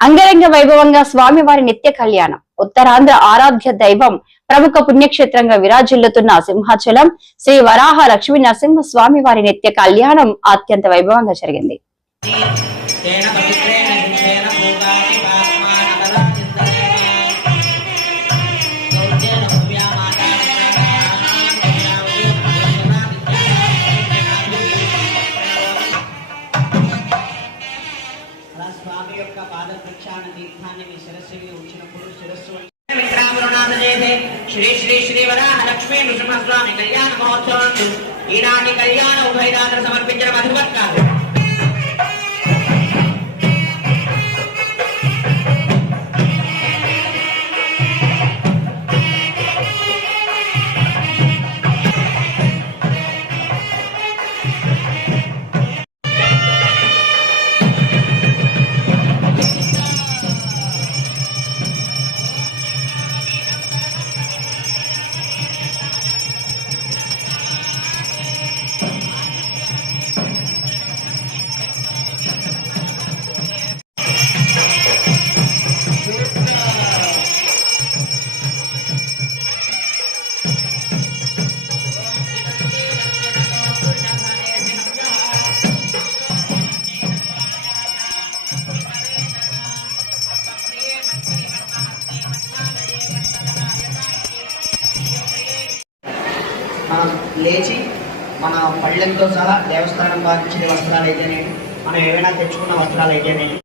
అంగరంగ వైభవంగా స్వామివారి నిత్య కళ్యాణం ఉత్తరాంధ్ర ఆరాధ్య దైవం ప్రముఖ పుణ్యక్షేత్రంగా విరాజిల్లుతున్న సింహాచలం శ్రీ వరాహ లక్ష్మీ నరసింహ స్వామి వారి నిత్య కళ్యాణం అత్యంత వైభవంగా జరిగింది. స్వామి యొక్క పాద ప్రక్షాళన తీర్థాన్ని మీ శిరస్సు మీద ఉంచినప్పుడు శిరస్సు శ్రీ శ్రీ శ్రీ వరాహ లక్ష్మీ నృసింహస్వామి కళ్యాణ మహోత్సవం ఈనాటి కళ్యాణ ఉభయదాతలు సమర్పించిన మధువర్కాలు మనం లేచి మన పళ్ళెంతో సహా దేవస్థానం వారించిన వస్త్రాలు అయితేనే మనం ఏవైనా తెచ్చుకున్న వస్త్రాలు అయితేనే